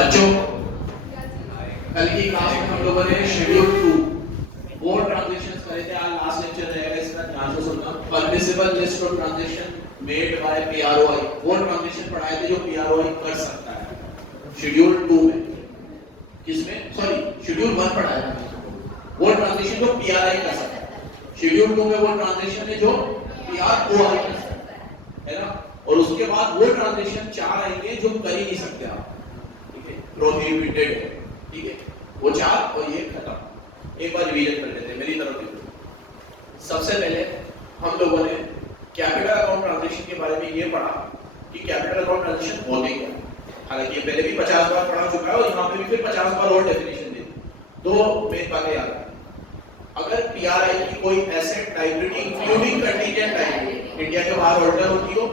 बच्चों कल की क्लास में हम लोगों ने शेड्यूल 2 वो ट्रांजैक्शंस करे थे। आज लास्ट लेक्चर रहेगा, इसका ध्यान से सुनना। Permissible list of transaction made by PROI, वो ट्रांजैक्शन पढ़ाए थे जो पीआरओआई कर सकता है शेड्यूल 2 में। किसमें? सॉरी, शेड्यूल 1 पढ़ाया था वो ट्रांजैक्शन जो पीआरआई कर सकता है। शेड्यूल 2 में वो ट्रांजैक्शन है जो पीआरओआई कर सकता है ना। और उसके बाद वो ट्रांजैक्शन 4 आएंगे जो कर ही नहीं सकते आप, ठीक है, प्रोहिबिटेड है, ठीक है, वो 4 और ये खत्म। एक बार रिवीजन कर लेते हैं मेरी तरफ से। सबसे पहले हम लोगों ने कैपिटल अकाउंट ट्रांजैक्शन के बारे में ये पढ़ा कि कैपिटल अकाउंट ट्रांजैक्शन होते क्या। हालांकि ये पहले भी 50 बार पढ़ा चुका है और यहाँ पे भी फिर 50 बार और डेफिनेशन दी। दो मेन बातें याद रखना। अगर पीआरआई की कोई asset liability including contingent liability India के बाहर होल्डर होती हो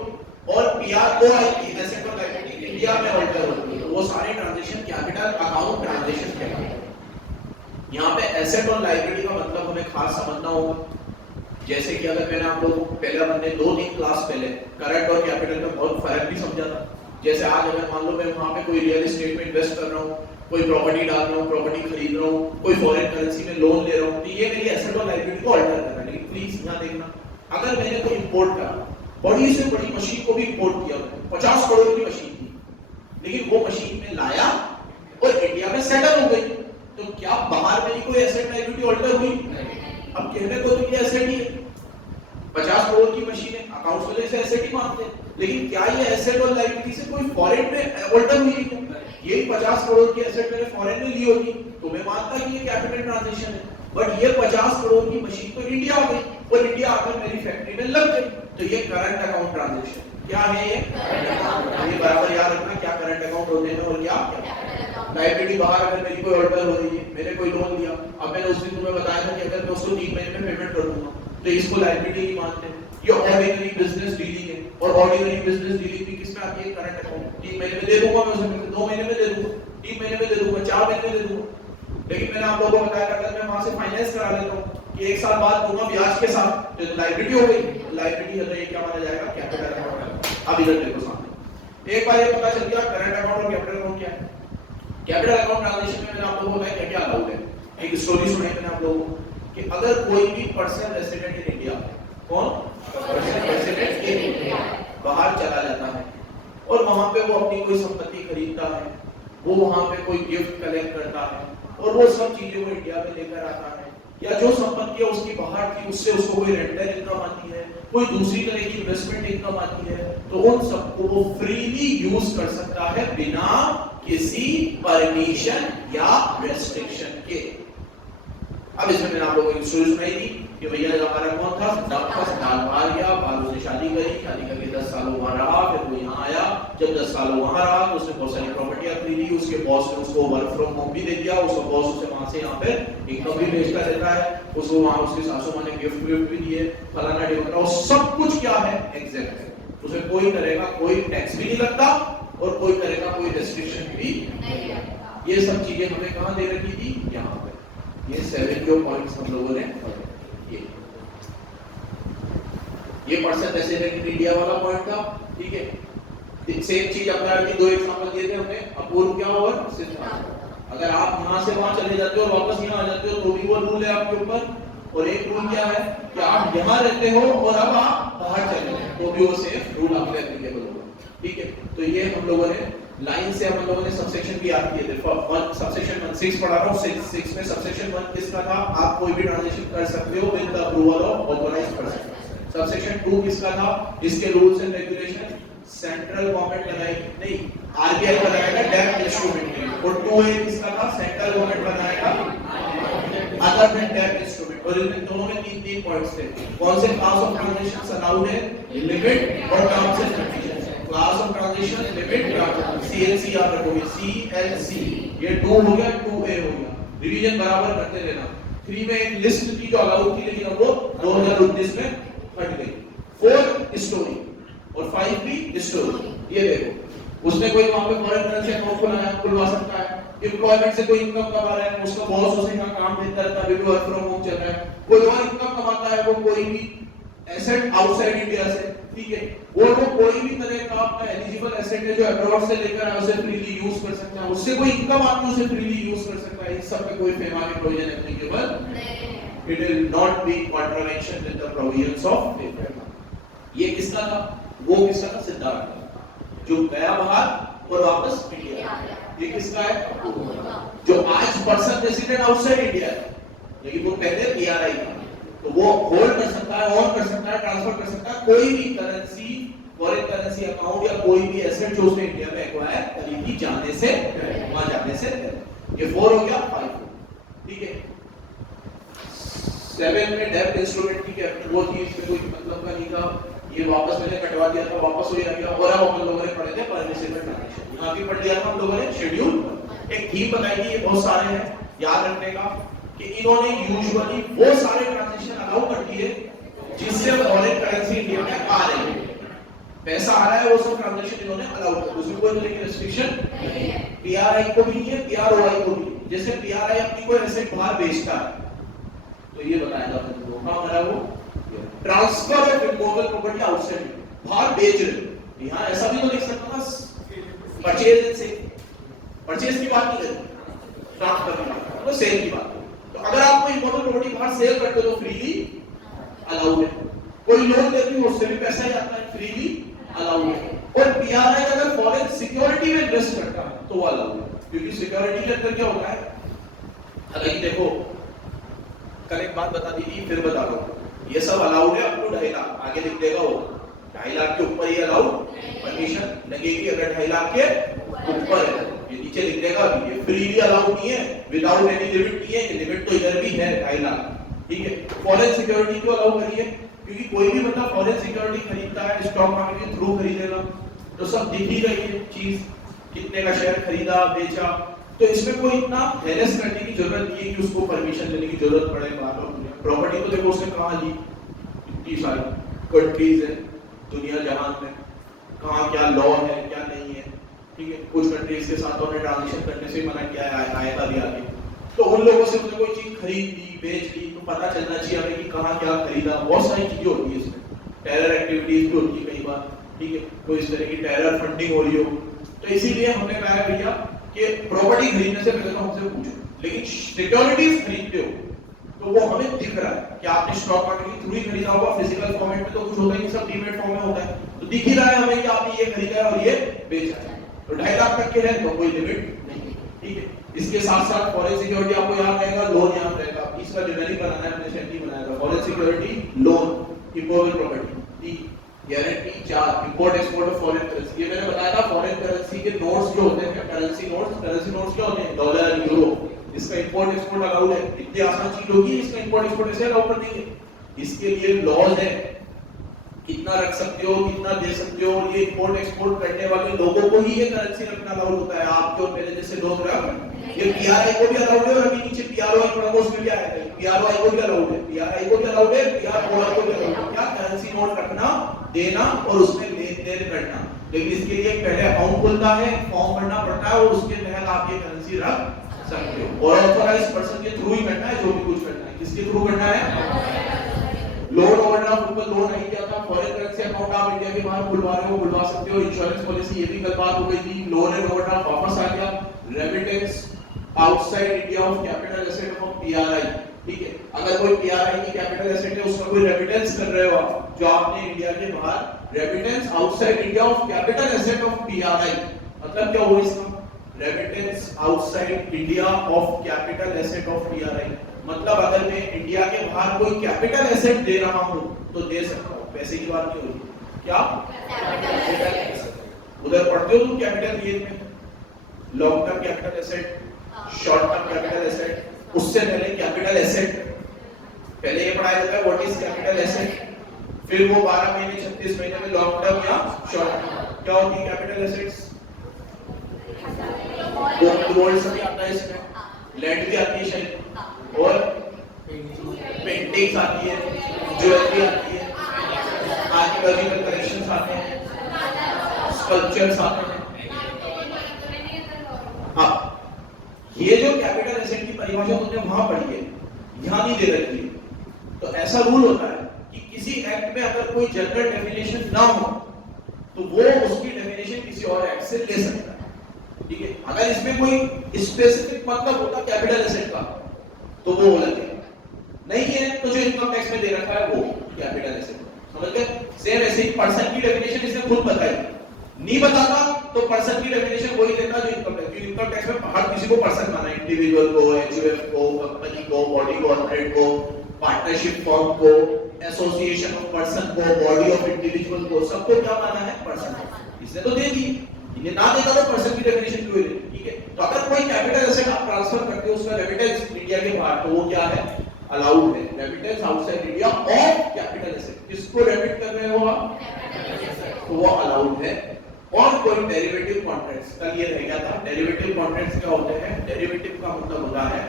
और पीआरओआई की एसेट और लायबिलिटी इंडिया में होल्डर होती है, वो सारे ट्रांजैक्शन कैपिटल अकाउंट ट्रांजैक्शन कहलाते हैं। यहाँ पे एसेट और लायबिलिटी का मतलब हमें खास समझना होगा। जैसे कि अगर मैंने आप लोगों को पहले हमने 2-3 क्लास पहले करंट और कैपिटल में बहुत फर्क भी समझा था। जैसे आज अगर मान लो मैं वहां पे कोई रियल एस्टेट में इन्वेस्ट कर रहा हूँ, कोई प्रॉपर्टी डाल रहा हूँ, प्रॉपर्टी खरीद रहा हूँ, कोई फॉरेन करेंसी में लोन ले रहा हूँ, तो ये मेरी एसेट और लायबिलिटी को अल्टर कर रहा है। लेकिन प्लीज यहाँ देखना, अगर मैंने कोई इंपोर्ट करा, बड़ी से बड़ी मशीन को भी इंपोर्ट किया, 50 करोड़ की मशीन थी, लेकिन वो मशीन में लाया और इंडिया में सेटल हो गई, तो क्या बाहर मेरी कोई एसेट लायबिलिटी अल्टर हुई? अब कहने को तो ये एसेट ही है, 50 करोड़ की मशीन है, अकाउंट्स वाले इसे एसेट ही मानते हैं, लेकिन क्या ये एसेट और लायबिलिटी से कोई फॉरेन में अल्टर हुई है? यही 50 करोड़ की एसेट मैंने फॉरेन में ली होगी तो मैं मानता कि ये कैपिटल ट्रांजैक्शन है, बट ये 50 करोड़ की मशीन तो इंडिया आ गई और इंडिया आकर मेरी फैक्ट्री में लग गई, तो ये करंट अकाउंट ट्रांजैक्शन क्या है? ये बराबर याद रखना, क्या करंट अकाउंट होते हैं और क्या लायबिलिटी। बाहर अगर मेरी कोई ऑर्डर हो रही है, मैंने कोई लोन लिया, अब मैंने उस दिन तुम्हें बताया था कि अगर मैं उसको 3 महीने में पेमेंट कर दूंगा तो इसको लायबिलिटी नहीं मानते। ये ऑर्डिनरी बिजनेस डीलिंग है और ऑर्डिनरी बिजनेस डीलिंग भी किसमें आती है? Current account. 3 महीने में दे दूंगा मैं उसे, 2 महीने में दे दूंगा, 3 महीने में दे दूंगा, 4 महीने में दे दूंगा। लेकिन मैंने आप लोगों को बताया अगर मैं वहां से फाइनेंस करा लेता हूं कि 1 साल बाद दूंगा ब्याज के साथ, तो लायबिलिटी हो गई। लायबिलिटी है तो ये क्या माना जाएगा? Capital account. अब इधर देखो सामने, एक बार ये पता चल गया करंट अकाउंट और कैपिटल अकाउंट क्या है। कैपिटल अकाउंट ट्रांजैक्शन में मैंने आप लोगों को बताया क्या क्या अलाउड है। एक स्टोरी सुनाई मैंने आप लोगों को कि अगर कोई भी पर्सन रेसिडेंट इन इंडिया, कौन पर्सन रेसिडेंट इन इंडिया बाहर चला जाता है और वहां पे वो अपनी कोई संपत्ति खरीदता है, वो वहां पे कोई गिफ्ट कलेक्ट करता है और वो सब चीजें वो इंडिया में लेकर आता है, या जो संपत्ति है उसकी बाहर थी उससे उसको कोई रेंटल इनकम आती है, कोई दूसरी तरह की इन्वेस्टमेंट इनकम आती है, तो उन सबको वो फ्रीली यूज कर सकता है बिना किसी परमिशन या रेस्ट्रिक्शन के। अब इसमें मैंने आप लोगों को एक स्टोरी सुनाई थी कि भैया हमारा कौन था, वापस दाल बाहर गया, बाल से शादी करी, शादी करके 10 साल वहां रहा, फिर वो यहाँ आया। जब 10 साल वहां रहा तो उसने बहुत सारी प्रॉपर्टियां खरीदी, उसके बॉस ने उसको वर्क फ्रॉम होम भी दे दिया, उसका बॉस उसे वहां से यहाँ पे इनकम भी भेजता रहता है, उसको वहां उसके सासू मां ने गिफ्ट भी दिए, फलाना ढिमका, और सब कुछ क्या है? एग्जैक्ट है। उसे कोई तरह का कोई टैक्स भी नहीं लगता और कोई तरह का कोई रेस्ट्रिक्शन भी नहीं लगता। ये सब चीजें हमें कहां दे रखी थी? यहाँ पे। ये 7 जो पॉइंट्स हम लोगों ने ये पर्सन रेसिडेंट इन इंडिया वाला पॉइंट था, ठीक है। सेम चीज अपना दो एग्जांपल दिए थे हमने, अपूर्व क्या और सिद्धांत। अगर आप यहां से वहां चले जाते हो और वापस यहां आ जाते हो तो भी वो रूल है आपके ऊपर, और एक रूल क्या है कि आप यहां रहते हो और अब आप बाहर चले जाओ तो भी वो सेम रूल आपके एप्लीकेबल होगा, ठीक है। तो ये हम लोगों ने लाइन से हम लोगों ने सबसेक्शन भी याद किए थे। सबसेक्शन 1 6 पढ़ा रहा हूं। 6 में सबसेक्शन 1 किसका था? आप कोई भी ट्रांजैक्शन कर सकते हो with the approval of authorised person. Subsection 2 किसका था? इसके rules and regulation central government बनाएगी, नहीं आरबीआई बनाएगा डेब्ट इंस्ट्रूमेंट के लिए। और 2A किसका था? सेंट्रल गवर्नमेंट बनाएगा अदर देन डेब्ट इंस्ट्रूमेंट। और इन दोनों में 3 पॉइंट्स थे। कौन से क्लास ऑफ ट्रांजैक्शंस अलाउड है? लिमिट और terms and conditions. Class of transaction, limit, CLC याद रखोगे, सीएलसी। ये 2 हो गया, 2A हो गया। रिवीजन बराबर करते रहना। 3 में एक लिस्ट थी जो अलाउड थी, लेकिन अब वो 2019 में हट गई। 4 स्टोरी और 5 भी स्टोरी। ये देखो, उसने कोई वहां पे फॉरेन करेंसी अकाउंट खुलवा सकता है, एम्प्लॉयमेंट से कोई इनकम कमा रहा है, उसका बॉस उसे का काम देता रहता है, वर्क फ्रॉम होम चल रहा है, कोई और इनकम कमाता है, वो कोई भी एसेट आउटसाइड इंडिया से ठीक है, और वो कोई भी तरह का आपका एलिजिबल एसेट है जो अब्रॉड से लेकर आए उसे फ्रीली यूज कर सकता है, उससे कोई इनकम आती है उसे फ्रीली यूज कर सकता है, इस सब पे कोई FEMA के प्रोविजन एप्लीकेबल नहीं, it will not be contravention with the provisions of FEMA। ये किसका था? वो किसका था? सिद्धार्थ का, जो गया बाहर और वापस इंडिया। ये किसका है? जो आज पर्सन रेसिडेंट आउटसाइड इंडिया है, लेकिन वो पहले PRI था, तो वो होल्ड कर सकता है, ऑन कर सकता है, ट्रांसफर कर सकता है कोई भी करेंसी, फॉरेन करेंसी अकाउंट या कोई भी एसेट जो उसने इंडिया में एक्वायर करी थी जाने से, वहां जाने से। ये 4 हो गया, 5 ठीक है। 7 में डेब्ट इंस्ट्रूमेंट की कैपिटल, वो चीज में कोई मतलब का नहीं था, ये वापस मैंने कटवा दिया था, वापस हो गया। और अब हम लोगों ने पढ़े थे परमिसिबल ट्रांजैक्शन, यहां भी पढ़ लिया था हम लोगों ने शेड्यूल। एक थीम बताई थी, ये बहुत सारे हैं, याद रखने का कि इन्होंने यूजुअली वो सारे ट्रांजैक्शन अलाउ कर दिए जिससे फॉरेन करेंसी इंडिया में आ रही है, पैसा आ रहा है, वो सब ट्रांजैक्शन इन्होंने अलाउ कर दिए, उसमें कोई तरह की रेस्ट्रिक्शन नहीं है। PRI को भी नहीं है, PROI को भी। जैसे PRI अपनी कोई एसेट बाहर बेचता है तो ये बताएगा तुमको कहां हो रहा है वो transfer of immovable property outside, बाहर बेच रहे। यहां ऐसा भी तो लिख सकता था परचेज से, परचेज की बात नहीं करें, ट्रांसफर की बात करें, तो सेल की बात। तो अगर आप कोई इमोबल प्रॉपर्टी बाहर सेल करते हो तो फ्रीली अलाउड है, कोई लोन लेते हो उससे भी पैसा ही आता है, फ्रीली अलाउड है। और PRI अगर फॉरेन सिक्योरिटी में इन्वेस्ट करता है तो वो अलाउड है, क्योंकि सिक्योरिटी के अंदर क्या होता है, हालांकि देखो कल एक बात बता दी फिर बता दो, ये सब अलाउड है अप टू 2.5 लाख, आगे लिख देगा वो 2.5 लाख के ऊपर ही अलाउड परमिशन लगेगी, अगर 2.5 लाख के ऊपर है ये नीचे लिख देगा, अभी ये फ्रीली अलाउड नहीं है, विदाउट एनी लिमिट नहीं है, लिमिट तो इधर भी है 2.5 लाख, ठीक है। फॉरेन सिक्योरिटी को अलाउ करिए, क्योंकि कोई भी बंदा फॉरेन सिक्योरिटी खरीदता है स्टॉक मार्केट के थ्रू खरीदेगा, तो सब दिख ही रही है चीज, कितने का शेयर खरीदा बेचा, तो इसमें कोई इतना हैरेस करने की जरूरत नहीं है कि उसको परमिशन लेने की जरूरत पड़े बाहर। प्रॉपर्टी तो देखो उसने कहां ली, इतनी सारी कंट्रीज है दुनिया जहान में, कहां क्या लॉ है क्या नहीं है, ठीक है। कुछ कंट्रीज के साथ उन्होंने ट्रांजिशन करने से मना किया है, आएगा भी आगे, तो उन लोगों से मतलब कोई चीज खरीद ली बेच ली तो पता चलना चाहिए हमें कि कहां क्या खरीदा। बहुत सारी चीजें होती है इसमें, टेरर एक्टिविटीज भी होती है कई बार, ठीक है, कोई इस तरह की टेरर फंडिंग हो रही हो, तो इसीलिए हमने कहा है भैया कि प्रॉपर्टी खरीदने से पहले तो हमसे पूछो, लेकिन सिक्योरिटीज खरीदते हो तो वो हमें दिख रहा है कि आपने स्टॉक मार्केट के थ्रू ही खरीदा होगा, फिजिकल फॉर्मेट में तो कुछ होता ही नहीं, सब डीमेट फॉर्म में होता है, तो दिख ही रहा है हमें कि आपने ये खरीदा है और ये बेचा है। तो 2.5 लाख तक के है तो कोई लिमिट नहीं, ठीक है। इसके साथ साथ फॉरेन सिक्योरिटी आपको याद रहेगा, लोन याद रहेगा, इसका जेनेरिक बनाना है, हमने सेंटी बनाया था, foreign security loan, importable property, guarantee 4, import export of foreign currency. ये मैंने बताया था फॉरेन करेंसी के नोट्स जो होते हैं, करेंसी नोट्स क्या होते हैं, डॉलर यूरो, इसका इंपोर्ट एक्सपोर्ट अलाउड है, इतनी आसान चीज होगी इसका इंपोर्ट एक्सपोर्ट ऐसे अलाउ कर देंगे। इसके लिए लॉज है, कितना रख सकते हो कितना दे सकते हो, ये इंपोर्ट एक्सपोर्ट करने वाले लोगों को ही ये करेंसी रखना अलाउड होता है, आप जो मेरे जैसे लोग रख, ये PRI को भी अलाउड है, और अभी नीचे PROI पड़ा हुआ उसमें क्या है, PROI को भी अलाउड है, PRI को भी अलाउड है, PROI को भी अलाउड है, क्या करेंसी नोट रखना देना और उसमें लेन देन करना, लेकिन इसके लिए पहले अकाउंट खुलता है, फॉर्म भरना पड़ता है और उसके तहत आप ये करेंसी रख सकते हो, और ऑथराइज्ड पर्सन के थ्रू ही करना है जो भी कुछ करना है। किसके थ्रू करना है? लोन ओवरड्राफ्ट ऊपर लोन नहीं किया था, फॉरेन करेंसी अकाउंट आप इंडिया के बाहर खुलवा रहे हो खुलवा सकते हो, इंश्योरेंस पॉलिसी ये भी कल बात हो गई थी, लोन एंड ओवरड्राफ्ट वापस आ गया, remittance outside India of capital asset of PRI, ठीक है। अगर कोई PRI की कैपिटल एसेट है उसमें कोई रेमिटेंस कर रहे हो आप, जो आपने इंडिया के बाहर remittance outside India of capital asset of PRI, मतलब क्या हुआ इसका, remittance outside India of capital asset of PRI, मतलब अगर मैं इंडिया के बाहर कोई कैपिटल एसेट दे रहा हूं तो दे सकता हूं, पैसे की बात नहीं होगी, क्या उधर पढ़ते हो तुम कैपिटल ये में, long term capital asset, short term capital asset, उससे पहले कैपिटल एसेट, पहले ये पढ़ाया जाता है व्हाट इज कैपिटल एसेट, फिर वो 12 महीने 36 महीने में लॉन्ग टर्म या शॉर्ट टर्म क्या होती है कैपिटल एसेट्स, गोल्ड से भी आता है इसमें, लैंड भी आती है शायद, और पेंटिंग्स आती है, ज्वेलरी आती है, आर्कियोलॉजिकल कलेक्शंस आते हैं, स्कल्पचर्स आते हैं। हाँ, ये जो कैपिटल एसेट की परिभाषा तुमने वहां पढ़ी है, यहां नहीं दे रखी है, तो ऐसा रूल होता है कि किसी एक्ट में अगर कोई जनरल डेफिनेशन ना हो तो वो उसकी डेफिनेशन किसी और एक्ट से ले सकता है, ठीक है। अगर इसमें कोई स्पेसिफिक मतलब होता कैपिटल एसेट का तो वो गलत है, नहीं है तो जो इनकम टैक्स में दे रखा है वो कैपिटल एसेट, समझ गए। सेम ऐसे ही पर्सन की डेफिनेशन इसने खुद बताई, नहीं बताता तो पर्सन की डेफिनेशन वही देता जो इनकम टैक्स में हर किसी को पर्सन माना, इंडिविजुअल को, एचयूएफ को, कंपनी को, बॉडी कॉर्पोरेट को, पार्टनरशिप फर्म को, एसोसिएशन ऑफ पर्सन को, बॉडी ऑफ इंडिविजुअल को, सबको क्या माना है पर्सन। इसने तो दे दी, ये ना देता तो पर्सन की डेफिनेशन क्यों ले, ठीक है। तो अगर कोई कैपिटल एसेट आप ट्रांसफर करते हो उसका रेमिटेंस इंडिया के बाहर तो वो क्या है, अलाउड है, remittance outside India of capital asset, किसको रेमिट कर रहे हो आप, तो वो अलाउड है। और कोई डेरिवेटिव कॉन्ट्रैक्ट्स, कल ये रह गया था, डेरिवेटिव कॉन्ट्रैक्ट्स क्या होते हैं, डेरिवेटिव का मतलब होता है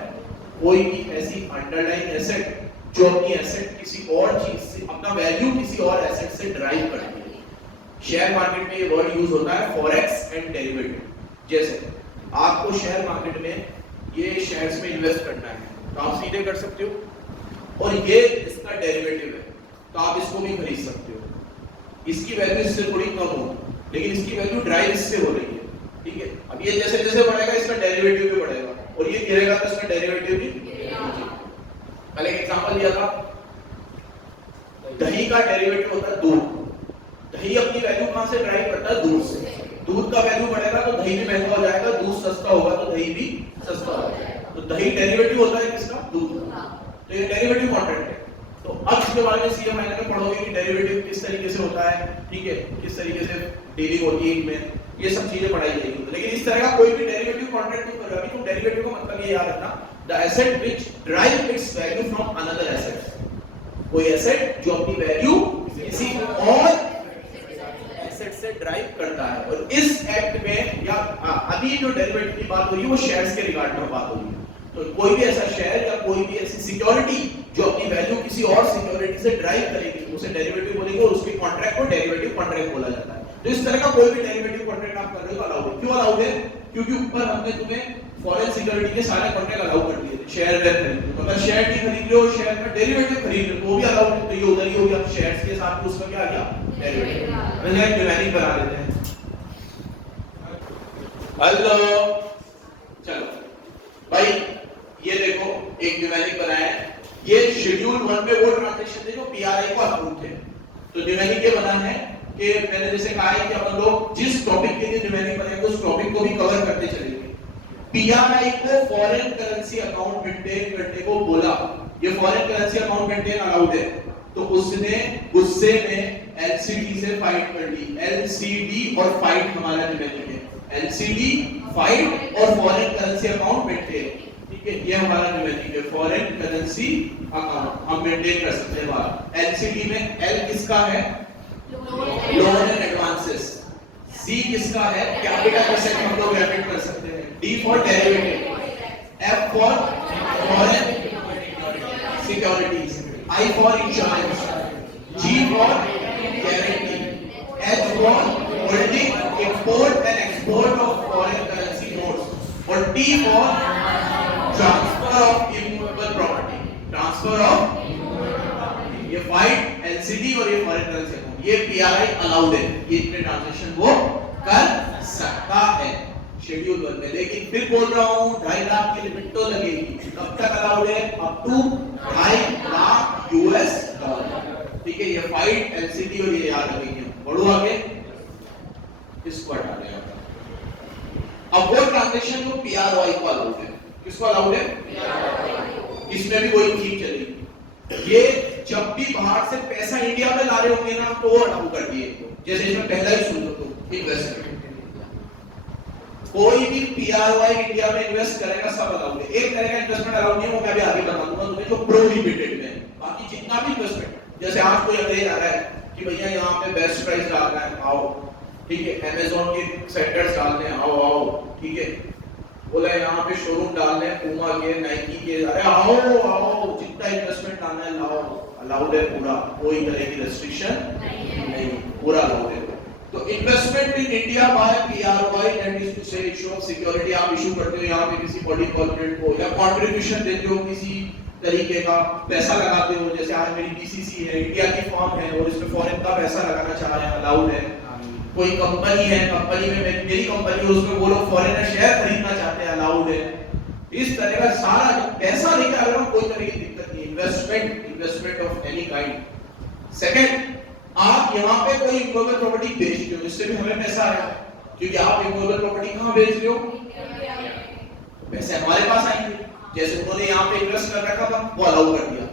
कोई भी ऐसी अंडरलाइंग एसेट जो अपनी एसेट किसी और चीज से, अपना वैल्यू किसी और एसेट से ड्राइव करती है। शेयर मार्केट में ये वर्ड यूज होता है फॉरेक्स एंड डेरिवेटिव। जैसे आपको शेयर मार्केट में ये शेयर्स में इन्वेस्ट करना है तो आप सीधे कर सकते हो, और ये इसका डेरिवेटिव है तो आप इसको भी खरीद सकते हो, इसकी वैल्यू इससे थोड़ी कम हो लेकिन इसकी वैल्यू ड्राइव इससे हो रही है, ठीक है। अब ये जैसे जैसे बढ़ेगा इसका डेरिवेटिव भी बढ़ेगा और ये गिरेगा तो इसका डेरिवेटिव भी गिरेगा। कल एक एग्जांपल दिया था, दही का डेरिवेटिव होता है दूध, दही अपनी वैल्यू कहां से ड्राइव करता है, दूध से। दूध का वैल्यू बढ़ेगा तो दही भी महंगा हो जाएगा, दूध सस्ता होगा तो दही भी सस्ता हो जाएगा, तो दही डेरिवेटिव होता है किसका, दूध का, तो ये डेरिवेटिव कॉन्ट्रैक्ट है। तो अब इसके बारे में सीए महीने में पढ़ोगे कि डेरिवेटिव किस तरीके से होता है, ठीक है, किस तरीके से डीलिंग होती है इनमें, ये सब चीजें पढ़ाई जाएगी। लेकिन इस तरह का कोई भी डेरिवेटिव कॉन्ट्रैक्ट नहीं कर रहा अभी, तो डेरिवेटिव का मतलब ये याद रखना, the asset which drive it's value from another asset, कोई एसेट जो अपनी वैल्यू किसी और एसेट से ड्राइव करता है। और इस एक्ट में या अभी जो डेरिवेटिव की बात हो रही है वो शेयर्स के रिगार्ड में बात हो रही है, तो कोई भी ऐसा शेयर या कोई भी ऐसी सिक्योरिटी जो अपनी वैल्यू किसी और सिक्योरिटी से ड्राइव करेगी उसे डेरिवेटिव बोलेंगे, और उसके कॉन्ट्रैक्ट को डेरिवेटिव कॉन्ट्रैक्ट बोला जाता है। तो इस तरह का कोई भी डेरिवेटिव कॉन्ट्रैक्ट आप कर रहे हो अलाउड है। क्यों अलाउड है, क्योंकि ऊपर हमने तुम्हें फॉरेन सिक्योरिटी के सारे कॉन्ट्रैक्ट अलाउ कर दिए थे, शेयर वेयर खरीद लो, अगर शेयर नहीं खरीद रहे हो, शेयर का डेरिवेटिव खरीद लो तो भी अलाउड है, तो ये उधर ही हो गया, शेयर्स के साथ उसका क्या आ गया, डेरिवेटिव। मैं एक डिवाइडिंग बना लेते हैं, हेलो चलो भाई ये देखो एक डिवाइडिंग बनाया है, ये शेड्यूल 1 में वो ट्रांजैक्शन थे जो पीआरआई को अप्रूव थे। तो डिवाइडिंग ये बना है कि मैंने जैसे कहा है कि अपन लोग जिस टॉपिक के लिए डिवाइडिंग बनाएंगे उस टॉपिक को भी कवर करते चलेंगे। पीआरआई को फॉरेन करेंसी अकाउंट मेंटेन करने को बोला, ये foreign currency account maintain allowed है, तो उसने गुस्से में एलसीडी से फाइट कर ली। एलसीडी और फाइट हमारा डिवाइडिंग है, एलसीडी फाइट और फॉरेन करेंसी अकाउंट मेंटेन, ठीक है, ये हमारा डिवाइडिंग है, फॉरेन करेंसी अकाउंट हम मेंटेन कर सकते हैं बाहर। एलसीडी में एल किसका है, लोन एंड एडवांसेस, सी किसका है, कैपिटल एसेट हम लोग डेबिट कर सकते हैं, D for derivative, F for foreign securities, I for insurance, G for guarantee, H for holding import and export of foreign currency notes, और T for transfer of immovable property, transfer of ये फाइट LCD और ये foreign currency account, ये PRI allowed है, ये इतने transaction वो कर सकता है शेड्यूल 1 में। लेकिन फिर बोल रहा हूं 2.5 लाख की लिमिट तो लगेगी, कब तक अलाउड है, up to 2.5 lakh US dollar, ठीक है। ये फाइट एलसीडी और ये याद रखेंगे, बढ़ो आगे, इसको हटा दें। अब वो ट्रांजैक्शन जो पीआरआई को अलाउड है, किसको अलाउड है, पीआरआई, इसमें भी वही चीज चलेगी, ये जब भी बाहर से पैसा इंडिया में ला रहे होंगे ना तो वो अलाउ कर दिए, जैसे इसमें पहला ही सुन लो तो इन्वेस्टमेंट, कोई भी पीआरआई इंडिया में इन्वेस्ट करेगा सब अलाउड है। एक तरह का इन्वेस्टमेंट अलाउड नहीं है, वो मैं भी आगे बता दूंगा तुम्हें, जो प्रोहिबिटेड है। बाकी जितना भी इन्वेस्टमेंट, जैसे आज कोई अंग्रेज आ रहा है कि भैया यहाँ पे बेस्ट प्राइस डालना है, आओ, ठीक है, अमेज़न के सेक्टर्स डालने हैं, आओ आओ, ठीक है, बोला यहाँ पे शोरूम डालने हैं, पूमा के, नाइकी के, अरे आओ आओ, जितना इन्वेस्टमेंट डालना है लाओ, अलाउड है पूरा, कोई तरह की रेस्ट्रिक्शन नहीं, पूरा अलाउड है। तो investment in India by PRI, that is to say issue of security, आप इशू करते हो यहाँ पे किसी बॉडी कॉर्पोरेट को, या कंट्रीब्यूशन देते हो किसी तरीके का पैसा लगाते हो, जैसे आज मेरी बीसीसी है, इंडिया की फॉर्म है और इसमें फॉरेन का पैसा लगाना चाह रहे हैं, अलाउड है। कोई कंपनी है, कंपनी में मेरी कंपनी है, उसमें वो लोग फॉरेनर शेयर खरीदना चाहते हैं, अलाउड है। इस तरह का सारा पैसा लेके आ रहा हूं, कोई तरह की दिक्कत नहीं। Investment of any kind. Second, आप यहाँ पे कोई इमोबल प्रॉपर्टी बेचते हो जिससे भी हमें पैसा आया, क्योंकि आप इमोबल प्रॉपर्टी कहाँ बेच रहे हो, पैसे हमारे पास आएंगे। जैसे उन्होंने यहाँ पे इन्वेस्ट कर रखा था, वो अलाउ कर दिया,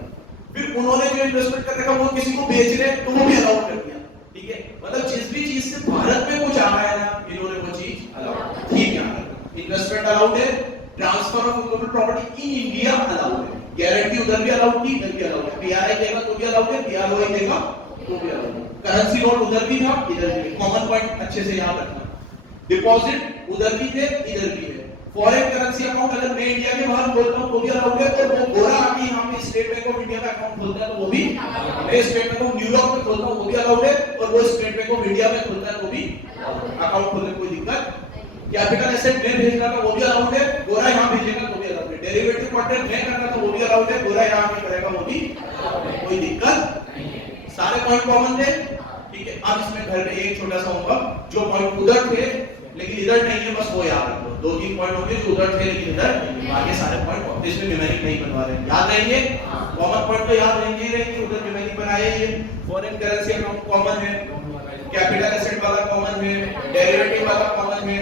फिर उन्होंने जो इन्वेस्टमेंट कर रखा वो किसी को बेच रहे तो वो भी अलाउ कर दिया। ठीक है, मतलब जिस भी चीज से भारत में कुछ आ रहा है ना, इन्होंने वो चीज अलाउ। ठीक है, इन्वेस्टमेंट अलाउड है, transfer of immovable property in India allowed है, गारंटी उधर भी अलाउड थी, इधर भी अलाउड है, पीआरआई देगा तो भी अलाउड है, पीआरओआई देगा तो भी अलाउड है। करेंसी नोट उधर भी था, इधर भी। कॉमन पॉइंट अच्छे से याद रखना, डिपॉजिट उधर भी थे, इधर भी है। फॉरेन करेंसी अकाउंट अगर मैं इंडिया के बाहर खोलता हूं तो भी अलाउड है, और वो गोरा आके यहां पे स्टेट बैंक ऑफ इंडिया का अकाउंट खोलता है तो वो भी, मैं स्टेट बैंक ऑफ न्यूयॉर्क में खोलता हूं वो भी अलाउड है, और वो स्टेट बैंक ऑफ इंडिया में खोलता है तो भी अकाउंट खोलने में कोई दिक्कत। कैपिटल एसेट में भेजना था वो भी अलाउड है, गोरा यहां भेजेगा तो भी अलाउड है। डेरिवेटिव कॉन्ट्रैक्ट में करना था वो भी अलाउड है, गोरा यहां पे करेगा वो भी, कोई दिक्कत नहीं है। सारे पॉइंट कॉमन थे। ठीक है, अब इसमें घर में एक छोटा सा होगा, जो पॉइंट उधर थे लेकिन इधर नहीं है, बस वो याद रखो। 2-3 पॉइंट होंगे जो उधर थे लेकिन इधर नहीं, बाकी सारे पॉइंट इसमें न्यूमेरिक नहीं बनवा रहे हैं, याद रहेंगे। कॉमन पॉइंट तो याद रहेंगे ही रहेंगे, उधर न्यूमेरिक बनाए ही है। फॉरेन करेंसी अकाउंट कॉमन है, कैपिटल एसेट वाला कॉमन है, डेरिवेटिव वाला कॉमन है,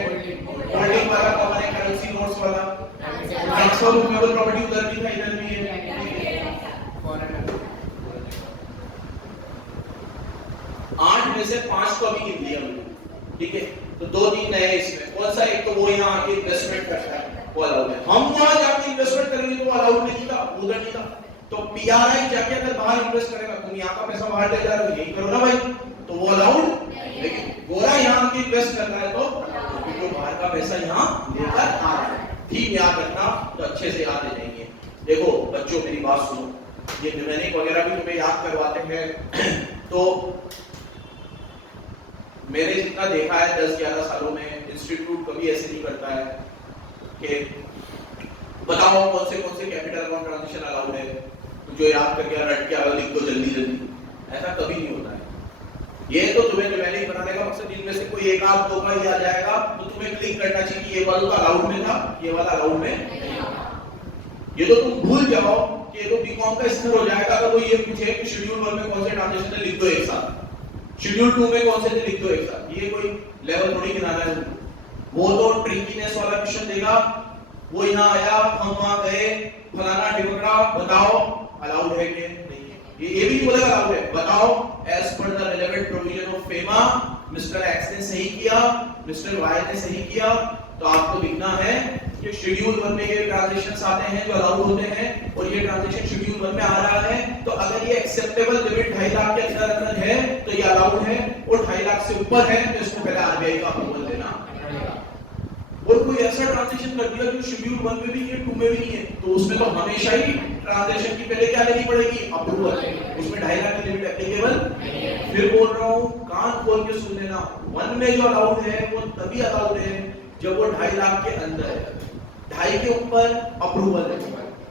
होल्डिंग वाला कॉमन है, करेंसी नोट्स वाला, ट्रांसफर ऑफ इमोबल प्रॉपर्टी उधर भी था, इधर भी है। 8 में से 5 को अभी गिन लिया हमने। ठीक है, तो 2-3 नए इसमें। कौन सा? एक तो वो यहाँ आके इन्वेस्टमेंट करता है, वो अलाउड है। हम वहां जाके इन्वेस्टमेंट करेंगे तो वो अलाउड नहीं था, उधर नहीं था। तो पीआरआई जाके अगर बाहर इन्वेस्ट करेगा, तुम यहाँ का पैसा बाहर ले जा रहे हो, यही करो ना भाई, तो वो अलाउड। लेकिन गोरा यहाँ आके इन्वेस्ट कर रहा है तो क्योंकि बाहर का पैसा यहाँ लेकर आ रहा है। ठीक, याद रखना, तो अच्छे से याद ले जाएंगे। देखो बच्चों, मेरी बात सुनो, ये न्यूमेरिक वगैरह भी तुम्हें याद करवाते हैं। तो मैंने जितना देखा है 10-11 सालों में, इंस्टीट्यूट कभी ऐसे नहीं करता है कि बताओ कौन से कैपिटल अकाउंट ट्रांजैक्शन अलाउड है, जो याद करके रट के लिख दो जल्दी जल्दी, ऐसा कभी नहीं होता है। ये तो तुम्हें न्यूमेरिक बनाने का मकसद, इनमें से कोई एक आध दो का ही आ जाएगा तो तुम्हें क्लिक करना चाहिए कि ये वाला तो अलाउड में था, ये वाला अलाउड में नहीं था। ये तो तुम भूल जाओ कि ये तो बीकॉम का स्तर हो जाएगा अगर वो ये पूछे कि शेड्यूल 1 में कौन से ट्रांजैक्शन है, लिख दो एक साथ, शेड्यूल 2 में कौन से थे, लिख दो एक साथ। ये कोई लेवल थोड़ी गिनाना है। वो तो ट्रिकीनेस वाला क्वेश्चन देगा, वो यहाँ आया, हम वहां गए, फलाना ढिमकड़ा, बताओ अलाउड है कि नहीं है। ये भी नहीं बोलेगा अलाउड है, बताओ as per the relevant provision of FEMA mister X ने सही किया, मिस्टर वाई ने सही किया। तो आपको लिखना है कि शेड्यूल 1 में ये ट्रांजैक्शंस आते हैं जो अलाउड होते हैं, और ये ट्रांजैक्शन शेड्यूल 1 में आ रहा है, तो अगर ये एक्सेप्टेबल लिमिट 2.5 लाख के अंदर है तो ये अलाउड है, और 2.5 लाख से ऊपर है तो इसको पहले आरबीआई का अप्रूवल देना पड़ेगा। और कोई ऐसा ट्रांजैक्शन कर दिया जो शेड्यूल 1 में भी नहीं है, 2 में भी नहीं है, तो उसमें तो हमेशा ही ट्रांजैक्शन की पहले क्या लेनी पड़ेगी, अप्रूवल। उसमें 2.5 लाख की लिमिट एप्लीकेबल। फिर बोल रहा हूं, कान खोल के सुन लेना, 1 में जो अलाउड है वो तभी अलाउड है जब वो 2.5 लाख के अंदर है, 2.5 के ऊपर अप्रूवल है।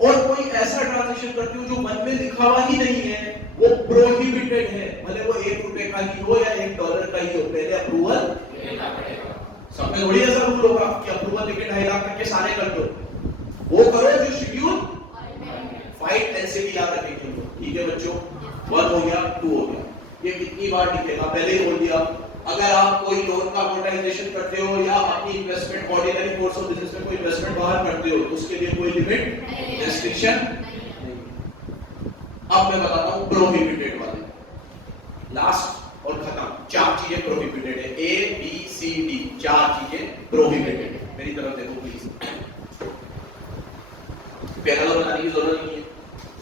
और कोई ऐसा ट्रांजैक्शन करते हो जो 1 में लिखा हुआ ही नहीं है, वो प्रोहिबिटेड है, भले वो ₹1 का ही हो या $1 का ही हो, पहले अप्रूवल लेना पड़ेगा। सब में थोड़ी ऐसा रूल होगा कि अप्रूवल लेके 2.5 लाख तक के सारे कर दो, वो करो जो शेड्यूल 5 ऐसे भी याद रखेंगे। ठीक है बच्चों, 1 हो गया, 2 हो गया, ये कितनी बार दिखेगा, पहले ही बोल दिया। अगर आप कोई लोन का अमोर्टाइजेशन करते हो या अपनी investment ordinary course of business में कोई इन्वेस्टमेंट बाहर करते हो तो उसके लिए कोई लिमिट रेस्ट्रिक्शन नहीं। अब मैं बताता हूं प्रोहिबिटेड वाले, लास्ट और खत्म। 4 चीजें प्रोहिबिटेड है, ABCD, 4 चीजें प्रोहिबिटेड है। मेरी तरफ देखो प्लीज, पहला तो बताने की जरूरत नहीं है।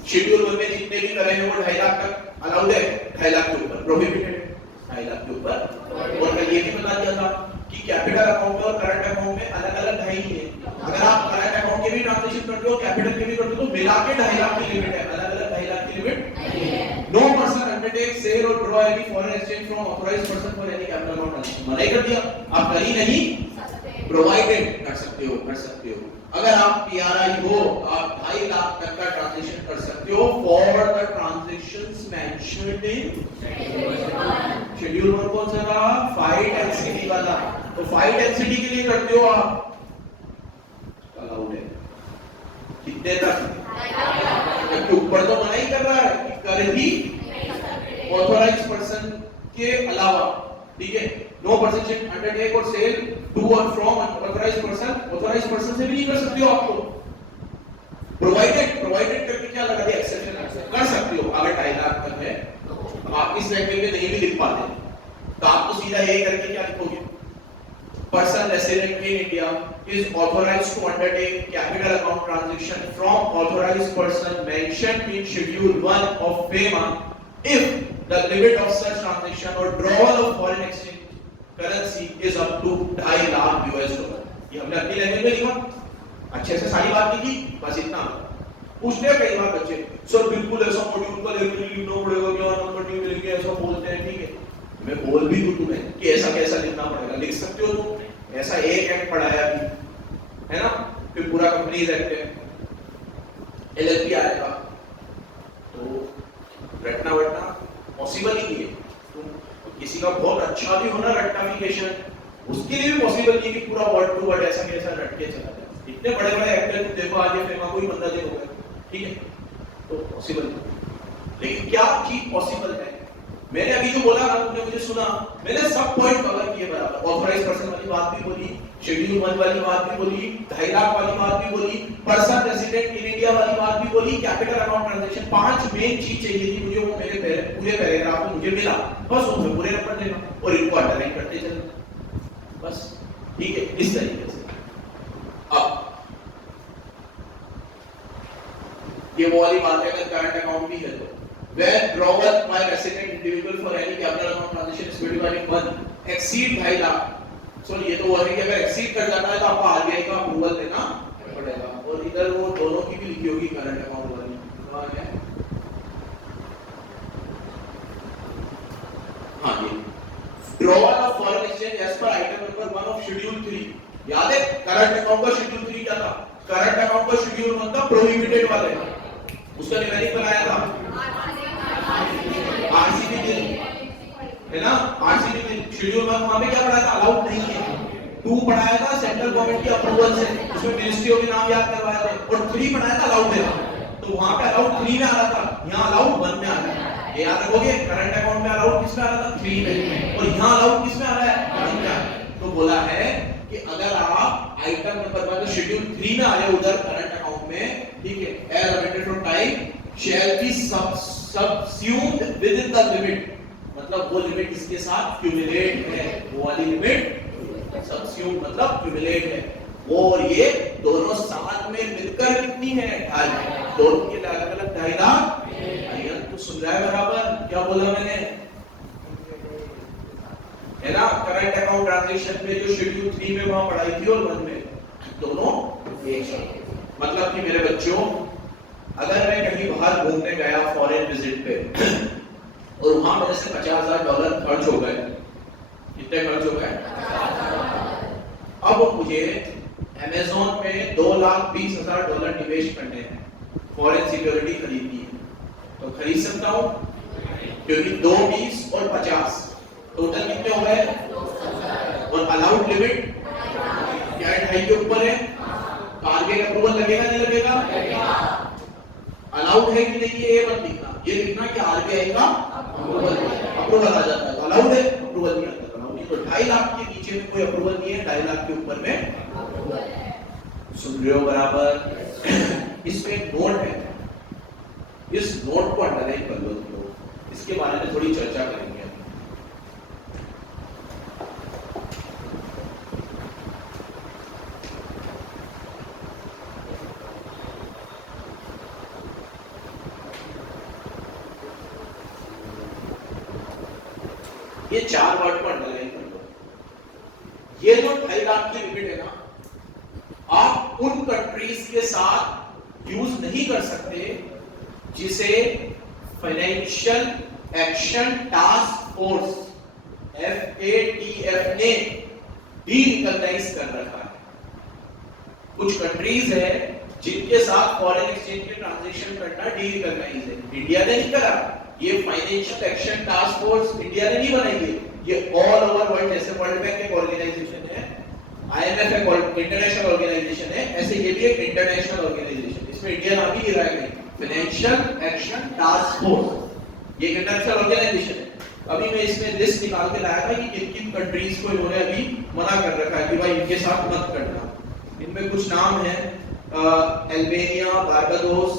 शेड्यूल 1 में जितने भी करे हैं वो 2.5 लाख तक अलाउड है, 2.5 लाख के ऊपर प्रोहिबिटेड, 2.5 लाख के ऊपर। और मैं ये भी बता दिया था कि कैपिटल अकाउंट और करंट अकाउंट में अलग-अलग 2.5 ही है। अगर आप करंट अकाउंट के भी ट्रांजैक्शन करते हो, कैपिटल के भी करते हो, तो मिला के 2.5 लाख की लिमिट है, अलग-अलग 2.5 लाख की लिमिट नहीं है। नो पर्सन अंडरटेक सेल और draw any foreign exchange from authorised person for any capital amount. मना कर दिया, आप कर ही नहीं सकते, प्रोवाइडेड कर सकते। सकते हो, कर सकते हो। अगर आप पीआरआई हो, आप 2.5 लाख तक का ट्रांजैक्शन कर सकते हो for the transactions mentioned in schedule 1। कौन सा था? फाइट एलसीडी वाला। तो फाइट एलसीडी के लिए करते हो आप, अलाउड है। कितने तक? जबकि ऊपर तो मना ही कर रहा है कि कर ही ऑथोराइज्ड पर्सन के अलावा, ठीक है। नो पर्सन अंडरटेक और सेल टू और from unauthorised person, authorised person से भी नहीं कर सकते हो आप। तो प्रोवाइडेड करके क्या लगा दिया? एक्सेप्शन कर सकते हो अगर 2.5 लाख तक है। अब आप इस लैंग्वेज में नहीं भी लिख पाते तो आप तो सीधा ये करके क्या लिखोगे? Person resident in India is authorised to undertake capital account transaction from authorised person mentioned in schedule 1 of FEMA if the limit of such transaction or drawal of foreign exchange currency is up to 2.5 lakh $। ये हमने अपनी language में लिखा, अच्छे से सारी बात लिखी, बस इतना। पूछते हैं कई बार बच्चे, सर बिल्कुल ऐसा मॉड्यूल का लेकर लिखना पड़ेगा क्या? नंबर नहीं मिलेंगे ऐसा बोलते हैं, ठीक है। मैं बोल भी दूं तुम्हें कि ऐसा कैसा लिखना पड़ेगा, लिख सकते हो तुम। ऐसा एक एक्ट पढ़ाया भी है ना, फिर पूरा कंपनीज एक्ट है, एलएलपी आएगा, तो रटना वटना पॉसिबल ही नहीं है। तो किसी का बहुत अच्छा भी होना रट्टाफिकेशन, उसके लिए भी पॉसिबल नहीं है कि पूरा वर्ड टू वर्ड ऐसा कैसा रट के चला जाए। इतने बड़े बड़े एक्टर देखो, आज ये FEMA कोई बंदा देखोगे, ठीक है, तो पॉसिबल नहीं। लेकिन क्या चीज पॉसिबल है? मैंने अभी जो बोला ना, तुमने मुझे सुना, मैंने सब पॉइंट कवर किए बराबर। ऑथराइज्ड पर्सन वाली बात भी बोली, शेड्यूल 1 वाली बात भी बोली, 2.5 लाख वाली बात भी बोली, पर्सन रेसिडेंट इन इंडिया वाली बात भी बोली, कैपिटल अकाउंट ट्रांजैक्शन। 5 मेन चीज चाहिए थी मुझे, वो मेरे पूरे पैराग्राफ में मुझे मिला, बस उसमें पूरे नंबर देना और इनको अंडरलाइन करते चलना, बस, ठीक है, इस तरीके से। अब ये वो वाली बात है, अगर करंट अकाउंट भी है तो when drawal by resident individual for any capital account transaction specified in 1 exceed 2.5 lakh. सो ये तो वो है कि अगर एक्सीड कर जाता है तो आपको आरबीआई का अप्रूवल देना पड़ेगा। और इधर वो दोनों की भी लिखी होगी करंट अकाउंट वाली, कहां है? हां, ये drawal of foreign exchange as per item number 1 of schedule 3। याद है करंट अकाउंट का शेड्यूल 3 क्या था? करंट अकाउंट का शेड्यूल 1 था प्रोहिबिटेड वाले, उसका निगरानी बनाया था आरसीबी बिल, है ना। आरसीबी बिल शेड्यूल 1 वहां पे क्या पढ़ाया था? अलाउड नहीं है। 2 पढ़ाया था सेंट्रल गवर्नमेंट की अप्रूवल से, उसमें मिनिस्ट्री के नाम याद करवाया था। और 3 पढ़ाया था अलाउड है, तो वहां पे अलाउड 3 में आ रहा था, यहां अलाउड 1 में आ रहा है। ये याद रखोगे, करंट अकाउंट में अलाउड किस में आ रहा था? 3 में, और यहां अलाउड किस में आ रहा है? 1 में आ रहा है। तो बोला है कि अगर आप आइटम नंबर 1 शेड्यूल 3 में आ रहे उधर करंट अकाउंट में, ठीक है, as awaited from time shall be subsumed within the limit, मतलब वो लिमिट इसके साथ क्यूमुलेट है, वो वाली लिमिट subsumed मतलब क्यूमुलेट है। वो और ये दोनों साथ में मिलकर कितनी है? 2.5। दोनों के अलग अलग 2.5 लाख। तो सुन रहा है बराबर क्या बोला मैंने, है ना। करंट अकाउंट ट्रांजैक्शन में जो शेड्यूल 3 में वहां पढ़ाई थी और 1 में दोनों एक साथ। मतलब कि मेरे बच्चों, अगर मैं कहीं बाहर घूमने गया फॉरेन विजिट पे और वहां मेरे से $50,000 खर्च हो गए, कितने खर्च हो गए? अब मुझे अमेज़न पे $2,20,000 निवेश करने हैं, फॉरेन सिक्योरिटी खरीदनी है, तो खरीद सकता हूं? क्योंकि 2, 20 और 50 टोटल कितने हो गए? और अलाउड लिमिट क्या है? 2.5 के ऊपर है। आरबीआई का अप्रूवल लगेगा नहीं लगेगा? अलाउड है कि नहीं ये मत लिखना, ये लिखना कि आरबीआई का अप्रूवल आ जाता है तो अलाउड है, अप्रूवल नहीं आता तो नहीं। तो 2.5 लाख के नीचे में कोई अप्रूवल नहीं है, 2.5 लाख के ऊपर में अप्रूवल है। सुन रहे हो बराबर? इसमें एक नोट है, इस नोट को अंडरलाइन कर लो तुम लोग, इसके बारे में थोड़ी चर्चा करेंगे। ये 4 वर्ड को अंडरलाइन कर लो। ये जो 2.5 लाख की लिमिट है ना, आप उन कंट्रीज के साथ यूज नहीं कर सकते जिसे financial action task force FATF ने डी रिकॉग्नाइज कर रखा है। कुछ कंट्रीज है जिनके साथ फॉरेन एक्सचेंज के ट्रांजैक्शन करना डीरिकॉग्नाइज है, इंडिया ने नहीं करा। ये financial action task force India ने नहीं बनाई है, ये ऑल ओवर वर्ल्ड, जैसे वर्ल्ड बैंक एक ऑर्गेनाइजेशन है, IMF एक इंटरनेशनल ऑर्गेनाइजेशन है, ऐसे ये भी एक इंटरनेशनल ऑर्गेनाइजेशन, इसमें इंडिया नाम ही रहा है, फाइनेंशियल एक्शन टास्क फोर्स, ये इंटरनेशनल ऑर्गेनाइजेशन है। अभी मैं इसमें लिस्ट निकाल के लाया था कि किन किन कंट्रीज को इन्होंने अभी मना कर रखा है कि भाई इनके साथ मत करना। इनमें कुछ नाम है, Albania, Barbados,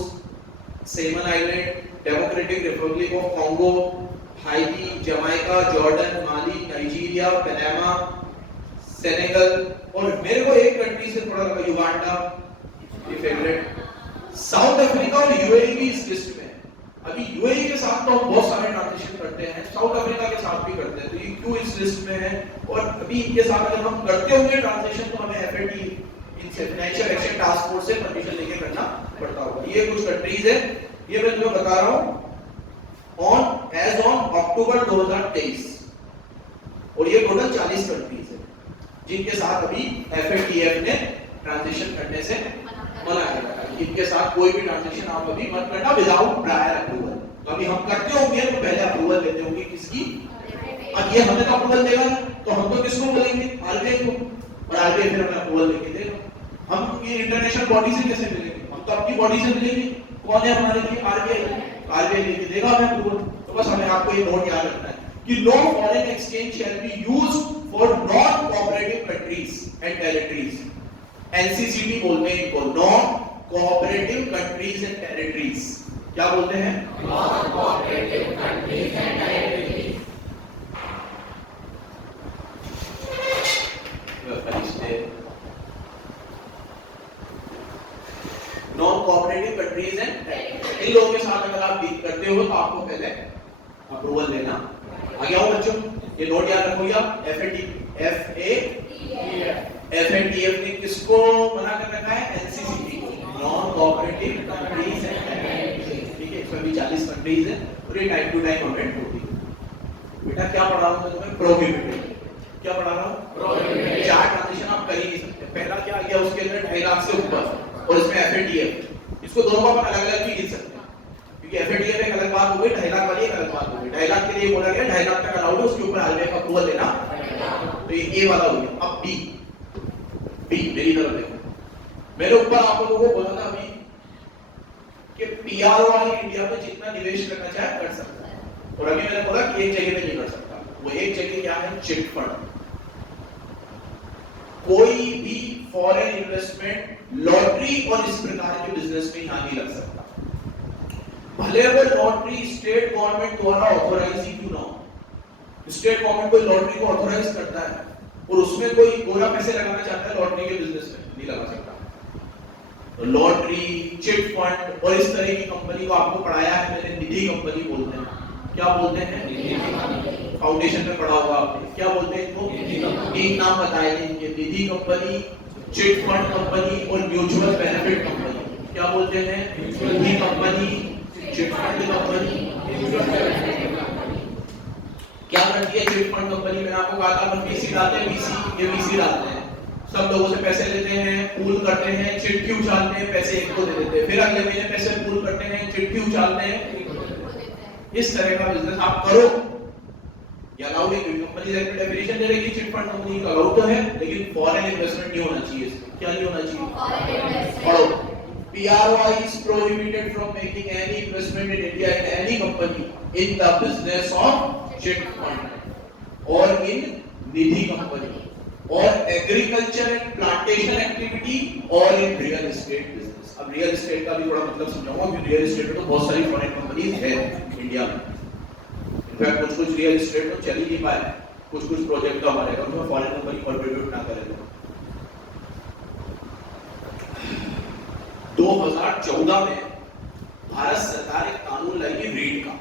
semen island, democratic Republic of Congo, हाइती, Jamaica, Jordan, Mali, Nigeria, Panama, Senegal, और मेरे को एक कंट्री से थोड़ा लगा युगांडा, ये फेवरेट, साउथ अफ्रीका और यूएई भी इस लिस्ट में है। अभी यूएई के साथ तो हम बहुत सारे ट्रांजैक्शन करते हैं, साउथ अफ्रीका के साथ भी करते हैं, तो ये क्यों इस लिस्ट में है? और अभी इनके साथ अगर हम करते होंगे ट्रांजैक्शन तो हमें एफएटी, इनसे फाइनेंशियल एक्शन टास्क फोर्स से परमिशन लेके करना पड़ता होगा। ये कुछ कंट्रीज है, ये मैं तुम्हें बता रहा हूं ऑन एज ऑन अक्टूबर 2023, और ये टोटल 40 कंट्रीज है जिनके साथ अभी एफएटीएफ ने ट्रांजैक्शन करने से मना कर रखा है। इनके साथ कोई भी ट्रांजैक्शन आप अभी मत करना विदाउट प्रायर अप्रूवल। तो अभी हम करते होंगे तो पहले अप्रूवल लेते होंगे किसकी? अब ये हमें तो अप्रूवल देगा ना, तो हम तो किसको बोलेंगे? आरबीआई को, और आरबीआई फिर हमें अप्रूवल लेके देगा। हम ये इंटरनेशनल बॉडी से कैसे मिलेंगे? हम तो अपनी बॉडी से मिलेंगे। कौन है हमारे लिए? आरबीआई। आरबीआई लेके देगा हमें अप्रूवल। तो बस हमें आपको ये नोट याद रखना है कि no foreign exchange shall be used for non cooperative countries and territories. NCCT बोलते हैं इनको, non cooperative countries and territories. क्या बोलते हैं? Non cooperative countries and territories. Non cooperative countries and इन लोगों के साथ अगर आप डील करते हो तो आपको पहले अप्रूवल लेना। आगे आओ बच्चों, ये नोट याद रखोगे। एफएटीएफ ने किसको मना कर रखा है? NCCT, non cooperative countries and territories. ठीक है, इसमें भी 40 कंट्रीज है और ये टाइम टू टाइम अमेंड होती है। बेटा क्या पढ़ा रहा हूं मैं तुम्हें? प्रोहिबिटेड। क्या पढ़ा रहा हूं? प्रोहिबिटेड। चार ट्रांजैक्शन आप कर ही नहीं सकते। पहला क्या आ गया? उसके अंदर 2.5 लाख से ऊपर, और इसमें एफएटीएफ, इसको दोनों को अपन अलग-अलग भी गिन सकते हैं, क्योंकि एफएटीएफ एक अलग बात हो गई, 2.5 लाख वाली एक अलग बात हो गई। 2.5 लाख के लिए बोला गया 2.5 लाख तक अलाउड है, उसके ऊपर आरबीआई का अप्रूवल लेना, तो ये ए वाला हो गया। अब बी मेरी तरफ देखो, मैंने ऊपर आप लोगों को बोला था अभी कि पीआरओ इंडिया में जितना निवेश करना चाहे कर सकता है, और अभी मैंने बोला कि एक जगह में नहीं कर सकता। वो एक जगह क्या है? Chit fund. कोई भी फॉरेन इन्वेस्टमेंट लॉटरी और इस प्रकार के बिजनेस में यहां नहीं लग सकता, भले वो लॉटरी स्टेट गवर्नमेंट द्वारा ऑथोराइज ही क्यों ना हो। स्टेट गवर्नमेंट कोई लॉटरी को ऑथोराइज करता है और उसमें कोई गोरा पैसे लगाना चाहता है लॉटरी के बिजनेस में, नहीं लगा सकता। तो लॉटरी, चिट फंड और इस तरह की कंपनी को आपको पढ़ाया है मैंने, निधि कंपनी बोलते हैं। क्या बोलते हैं? फाउंडेशन में पढ़ा होगा आपने। क्या बोलते हैं इनको? तीन नाम बताए थे इनके, Nidhi company, chit fund company और म्यूचुअल बेनिफिट कंपनी। क्या बोलते हैं? Nidhi company, chit fund company, mutual benefit company. क्या करती है चिट फंड कंपनी? मैंने आपको कहा था अपन वीसी डालते हैं, वीसी, ये वीसी डालते हैं, सब लोगों से पैसे लेते हैं, पूल करते हैं, चिट्ठी उछालते हैं, पैसे एक को दे देते हैं, फिर अगले महीने पैसे पूल करते हैं, चिट्ठी उछालते हैं। इस तरह का बिजनेस आप करो, या अलाउड है? कंपनी एक्ट डेफिनेशन दे रही है चिट फंड कंपनी का अलाउड तो है, लेकिन फॉरेन इन्वेस्टमेंट नहीं होना चाहिए इसमें। क्या नहीं होना चाहिए? पढ़ो। PROI is prohibited from making any investment in India in any company in the business of chit fund or in nidhi company or agriculture and plantation activity or in real estate business। अब real estate का भी थोड़ा मतलब समझाऊंगा, क्योंकि real estate में तो बहुत सारी फॉरेन कंपनीज है इंडिया में। इनफैक्ट कुछ रियल एस्टेट तो चल ही नहीं पाए, कुछ प्रोजेक्ट तो हमारे का उसमें फॉरेन कंपनी कंट्रीब्यूट ना करे। 2014 में भारत सरकार एक कानून लाई रीट का।